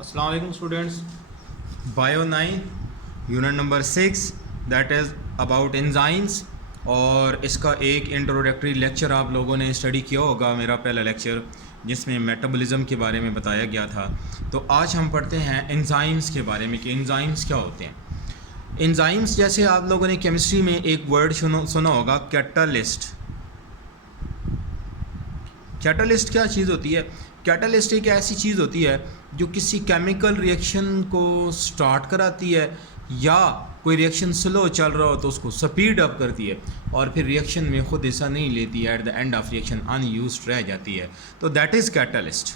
अस्सलाम वालेकुम students. Bio 9 unit number 6 that is about enzymes. और इसका एक इंट्रोडक्टरी लेक्चर आप लोगों ने स्टडी किया होगा, मेरा पहला लेक्चर जिसमें मेटाबॉलिज्म के बारे में बताया गया था। तो आज हम पढ़ते हैं एंजाइम्स के बारे में कि एंजाइम्स क्या होते हैं। एंजाइम्स जैसे आप लोगों ने केमिस्ट्री में एक वर्ड सुना होगा, कैटालिस्ट। कैटालिस्ट क्या चीज़ होती है? कैटालिस्ट एक ऐसी चीज़ होती है जो किसी केमिकल रिएक्शन को स्टार्ट कराती है, या कोई रिएक्शन स्लो चल रहा हो तो उसको स्पीड अप करती है और फिर रिएक्शन में ख़ुद हिस्सा नहीं लेती है, at the end of reaction unused रह जाती है। तो that is catalyst.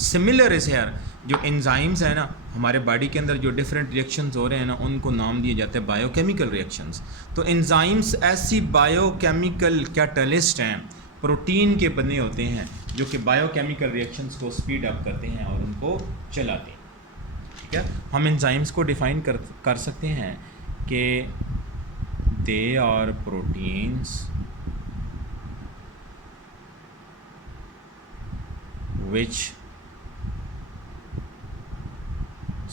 Similar is here, जो एंजाइम्स है ना हमारे बॉडी के अंदर, जो डिफरेंट रिएक्शंस हो रहे हैं ना, उनको नाम दिए जाते हैं बायोकेमिकल रिएक्शंस। तो एंजाइम्स ऐसी बायोकेमिकल कैटालिस्ट हैं, प्रोटीन के बने होते हैं जो कि बायोकेमिकल रिएक्शंस को स्पीड अप करते हैं और उनको चलाते हैं। ठीक है, हम एंजाइम्स को डिफ़ाइन कर सकते हैं कि they are proteins which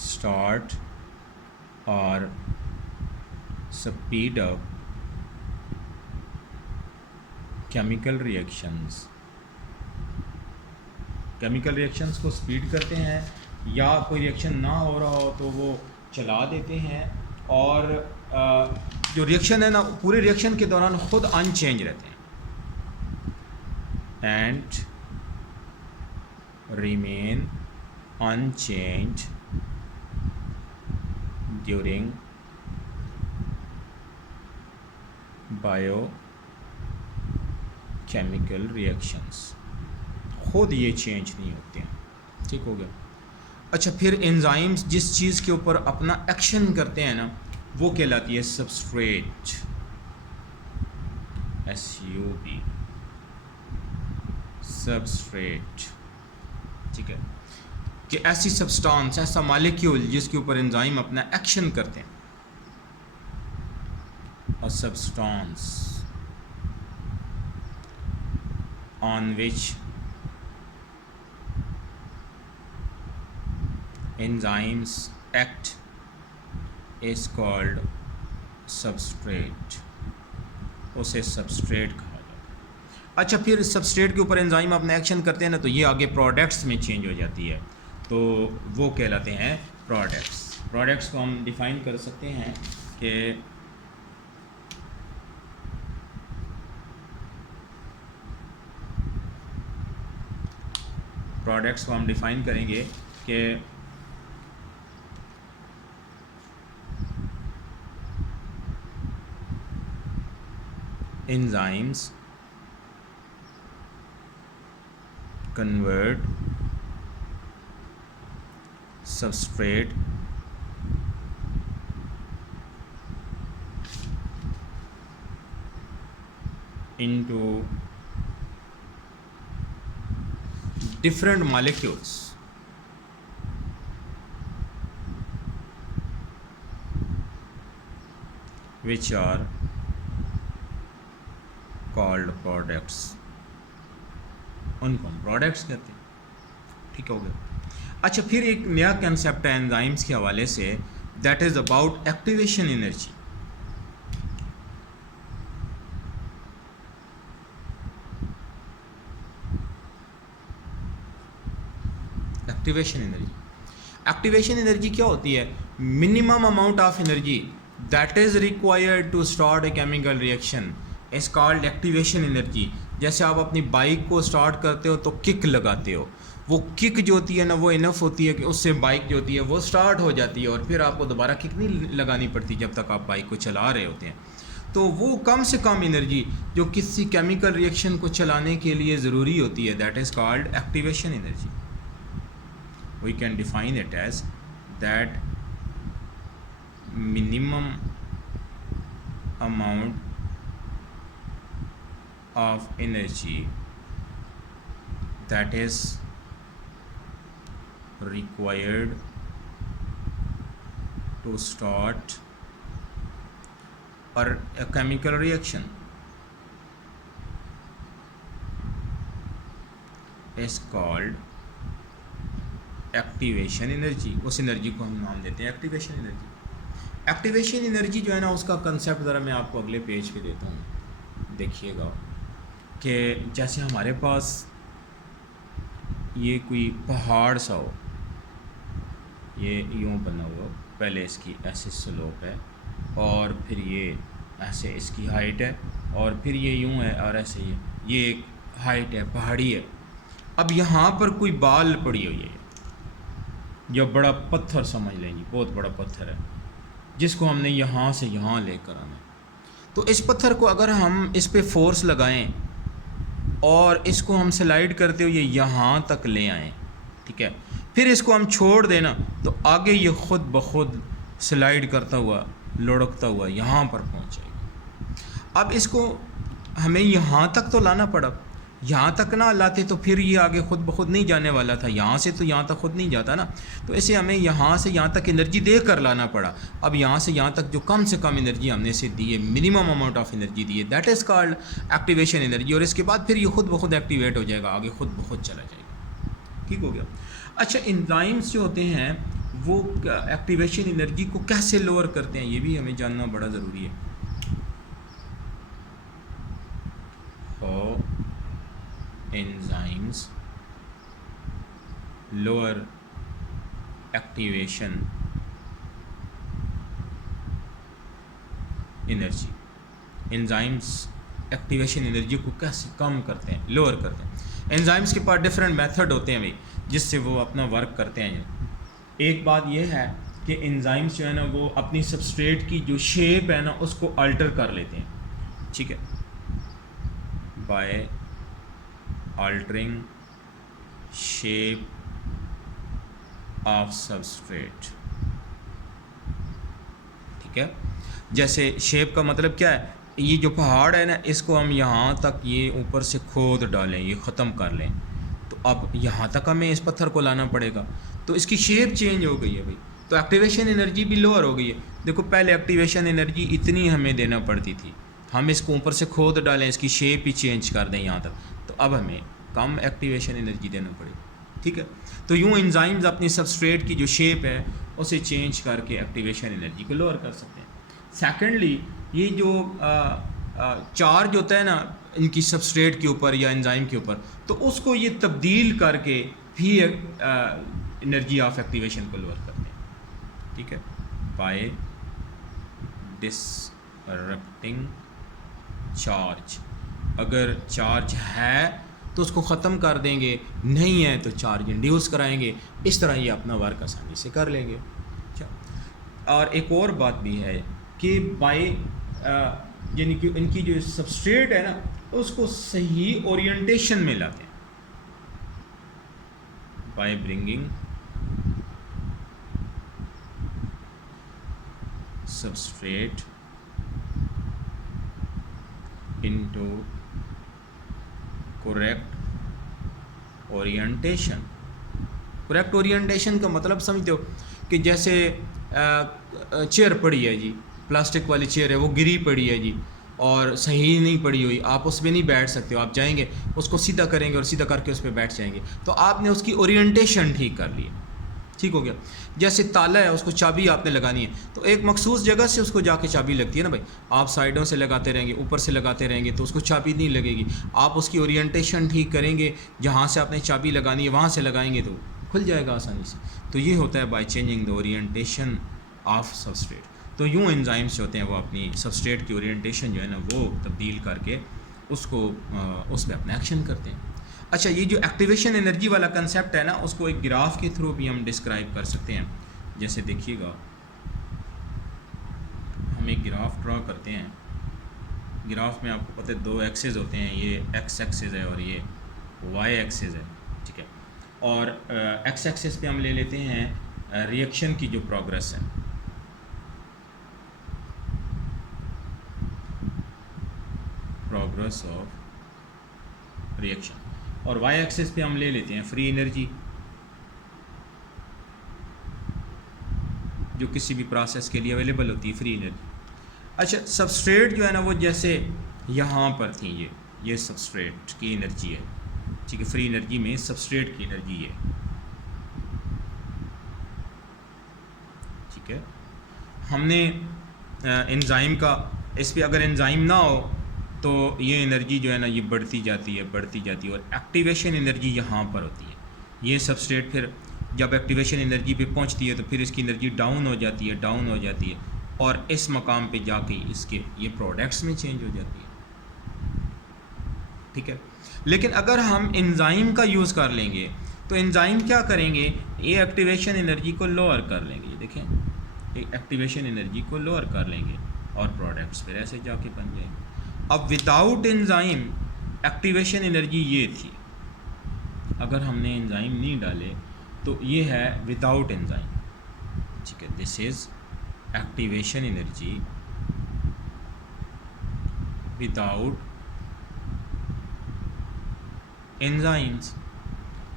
start और speed up chemical reactions. Chemical reactions को स्पीड करते हैं, या कोई रिएक्शन ना हो रहा हो तो वो चला देते हैं। और जो रिएक्शन है ना, पूरे रिएक्शन के दौरान ख़ुद अनचेंज रहते हैं and remain unchanged during biochemical reactions. खुद ये चेंज नहीं होते हैं। ठीक हो गया। अच्छा, फिर एंजाइम्स जिस चीज़ के ऊपर अपना एक्शन करते हैं ना, वो कहलाती है सबस्ट्रेट। SUB, substrate. ठीक है, कि ऐसी सब्सटेंस, ऐसा मॉलिक्यूल जिसके ऊपर एंजाइम अपना एक्शन करते हैं। और substance on which enzymes act is called substrate। उसे सबस्ट्रेट कहा जाता है। अच्छा, फिर सबस्ट्रेट के ऊपर एंजाइम अपना एक्शन करते हैं ना, तो ये आगे प्रोडक्ट्स में चेंज हो जाती है, तो वो कहलाते हैं प्रोडक्ट्स। प्रोडक्ट्स को हम डिफ़ाइन कर सकते हैं कि प्रोडक्ट्स को हम डिफ़ाइन करेंगे कि enzymes convert substrate into different molecules which are called products। उनको हम प्रोडक्ट्स कहते हैं। ठीक हो गया। अच्छा, फिर एक नया कंसेप्ट है एंजाइम्स के हवाले से, that is about activation energy. Activation energy क्या होती है? Minimum amount of energy that is required to start a chemical reaction is called activation energy. जैसे आप अपनी बाइक को स्टार्ट करते हो तो किक लगाते हो, वो किक जो होती है ना, वो इनफ होती है कि उससे बाइक जो होती है वो स्टार्ट हो जाती है, और फिर आपको दोबारा किक नहीं लगानी पड़ती जब तक आप बाइक को चला रहे होते हैं। तो वो कम से कम एनर्जी जो किसी केमिकल रिएक्शन को चलाने के लिए ज़रूरी होती है, that is called activation energy. We can define it as that minimum amount of energy that is required to start or a chemical reaction is called activation energy, उस एनर्जी को हम नाम देते हैं एक्टिवेशन एनर्जी। एक्टिवेशन एनर्जी जो है ना उसका कंसेप्ट ज़रा मैं आपको अगले पेज पे देता हूँ, देखिएगा कि जैसे हमारे पास ये कोई पहाड़ सा हो, ये यूँ बना हुआ, पहले इसकी ऐसे स्लोप है और फिर ये ऐसे इसकी हाइट है और फिर ये यूँ है और ऐसे ये एक हाइट है, पहाड़ी है। अब यहाँ पर कोई बाल पड़ी हुई है या बड़ा पत्थर समझ लें जी, बहुत बड़ा पत्थर है जिसको हमने यहाँ से यहाँ लेकर आना है। तो इस पत्थर को अगर हम इस पे फोर्स लगाएं और इसको हम स्लाइड करते हुए यहाँ तक ले आएँ, ठीक है, फिर इसको हम छोड़ देना तो आगे ये ख़ुद ब खुद स्लाइड करता हुआ लुढ़कता हुआ यहाँ पर पहुँच जाएगा। अब इसको हमें यहाँ तक तो लाना पड़ा, यहाँ तक ना लाते तो फिर ये आगे ख़ुद ब खुद नहीं जाने वाला था, यहाँ से तो यहाँ तक खुद नहीं जाता ना। तो इसे हमें यहाँ से यहाँ तक एनर्जी दे कर लाना पड़ा। अब यहाँ से यहाँ तक जो कम से कम एनर्जी हमने इसे दी है, मिनिमम अमाउंट ऑफ एनर्जी दी है, that is called activation energy. और इसके बाद फिर ये ख़ुद ब खुद एक्टिवेट हो जाएगा, आगे ख़ुद ब खुद चला जाएगा। ठीक हो गया। अच्छा, एंजाइम्स जो होते हैं वो एक्टिवेशन एनर्जी को कैसे लोअर करते हैं, ये भी हमें जानना बड़ा ज़रूरी है। enzymes lower activation energy। Enzymes activation energy को कैसे कम करते हैं, लोअर करते हैं। एंजाइम्स के पास डिफरेंट मेथड होते हैं भाई जिससे वो अपना वर्क करते हैं। एक बात यह है कि एंजाइम्स जो है ना वो अपनी सबस्ट्रेट की जो शेप है ना उसको अल्टर कर लेते हैं, ठीक है, bye altering shape of substrate। ठीक है, जैसे शेप का मतलब क्या है, ये जो पहाड़ है ना इसको हम यहाँ तक ये ऊपर से खोद डालें, ये ख़त्म कर लें, तो अब यहाँ तक हमें इस पत्थर को लाना पड़ेगा, तो इसकी शेप चेंज हो गई है भाई, तो एक्टिवेशन एनर्जी भी लोअर हो गई है। देखो पहले एक्टिवेशन एनर्जी इतनी हमें देना पड़ती थी, हम इसको ऊपर से खोद डालें, इसकी शेप ही चेंज कर दें यहाँ तक, तो अब हमें कम एक्टिवेशन एनर्जी देना पड़ेगी। ठीक है, तो यूँ एंजाइम्स अपनी सबस्ट्रेट की जो शेप है उसे चेंज करके एक्टिवेशन एनर्जी को लोअर कर सकते हैं। सेकेंडली, ये जो चार्ज होता है ना इनकी सबस्ट्रेट के ऊपर या एंजाइम के ऊपर, तो उसको ये तब्दील करके भी एनर्जी ऑफ एक्टिवेशन को लोअर करते हैं। ठीक है, बाय डिसरप्टिंग चार्ज। अगर चार्ज है तो उसको ख़त्म कर देंगे, नहीं है तो चार्ज इंड्यूस कराएंगे, इस तरह ये अपना वर्क आसानी से कर लेंगे। अच्छा, और एक और बात भी है कि बाय यानी कि इनकी जो सबस्ट्रेट है ना उसको सही ओरिएंटेशन में लाते हैं, by bringing substrate into correct orientation. Correct orientation का मतलब समझते हो कि जैसे चेयर पड़ी है जी, प्लास्टिक वाली चेयर है, वो गिरी पड़ी है जी और सही नहीं पड़ी हुई, आप उस पर नहीं बैठ सकते हो, आप जाएंगे उसको सीधा करेंगे और सीधा करके उस पर बैठ जाएंगे, तो आपने उसकी ओरिएंटेशन ठीक कर ली, ठीक हो गया। जैसे ताला है उसको चाबी आपने लगानी है, तो एक मखसूस जगह से उसको जाके चाबी लगती है ना भाई, आप साइडों से लगाते रहेंगे, ऊपर से लगाते रहेंगे तो उसको चाबी नहीं लगेगी, आप उसकी ओरिएंटेशन ठीक करेंगे, जहाँ से आपने चाबी लगानी है वहाँ से लगाएंगे तो खुल जाएगा आसानी से। तो ये होता है by changing the orientation of substrate. तो यूँ एंजाइम्स होते हैं वो अपनी सबस्ट्रेट की ओरिएंटेशन जो है ना वो तब्दील करके उसको उस पर अपना एक्शन करते हैं। अच्छा, ये जो एक्टिवेशन एनर्जी वाला कंसेप्ट है ना उसको एक ग्राफ के थ्रू भी हम डिस्क्राइब कर सकते हैं। जैसे देखिएगा, हम एक ग्राफ ड्रॉ करते हैं, ग्राफ में आपको पता है दो एक्सेस होते हैं, ये एक्स एक्सेस है और ये वाई एक्सेस है, ठीक है। और एक्स एक्सेस पे हम ले लेते हैं रिएक्शन की जो प्रोग्रेस है, प्रोग्रेस ऑफ रिएक्शन, और वाई एक्सेस पे हम ले लेते हैं फ्री एनर्जी जो किसी भी प्रोसेस के लिए अवेलेबल होती है, फ्री एनर्जी। अच्छा, सबस्ट्रेट जो है ना वो जैसे यहाँ पर थी, ये सबस्ट्रेट की एनर्जी है, ठीक है, फ्री एनर्जी में सबस्ट्रेट की एनर्जी है, ठीक है। हमने एंजाइम का, इस पे अगर एंजाइम ना हो तो ये एनर्जी जो है ना ये बढ़ती जाती है और एक्टिवेशन एनर्जी यहाँ पर होती है। ये सबस्ट्रेट फिर जब एक्टिवेशन एनर्जी पे पहुँचती है तो फिर इसकी एनर्जी डाउन हो जाती है और इस मकाम पे जाके इसके ये प्रोडक्ट्स में चेंज हो जाती है, ठीक है। लेकिन अगर हम एंजाइम का यूज़ कर लेंगे तो एंजाइम क्या करेंगे, ये एक्टिवेशन एनर्जी को लोअर कर लेंगे, ये देखें, ये एक्टिवेशन एनर्जी को लोअर कर लेंगे और प्रोडक्ट्स फिर ऐसे जाके बन जाएंगे। अब विदाउट एंजाइम एक्टिवेशन एनर्जी ये थी, अगर हमने एंजाइम नहीं डाले तो ये है विदाउट एंजाइम, ठीक है। This is activation energy without enzymes.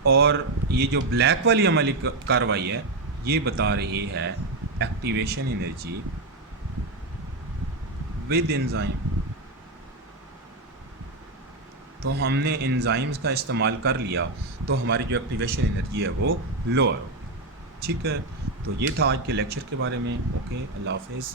और ये जो ब्लैक वाली अमली कार्रवाई है ये बता रही है एक्टिवेशन एनर्जी विद एंजाइम। तो हमने एंजाइम्स का इस्तेमाल कर लिया तो हमारी जो एक्टिवेशन एनर्जी है वो लोअर हो, ठीक है। तो ये था आज के लेक्चर के बारे में। ओके, अल्लाह हाफिज़।